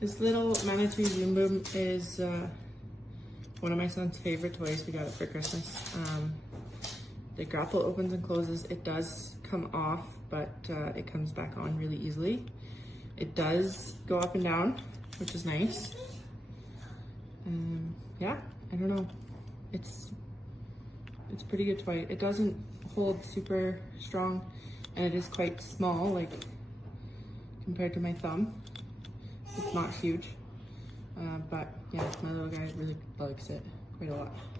This little Manitou Zoom Boom is one of my son's favorite toys. We got it for Christmas. The grapple opens and closes. It does come off, but it comes back on really easily. It does go up and down, which is nice. Yeah, I don't know. It's pretty good toy. It doesn't hold super strong, and it is quite small, like compared to my thumb. It's not huge, but yeah, my little guy really likes it quite a lot.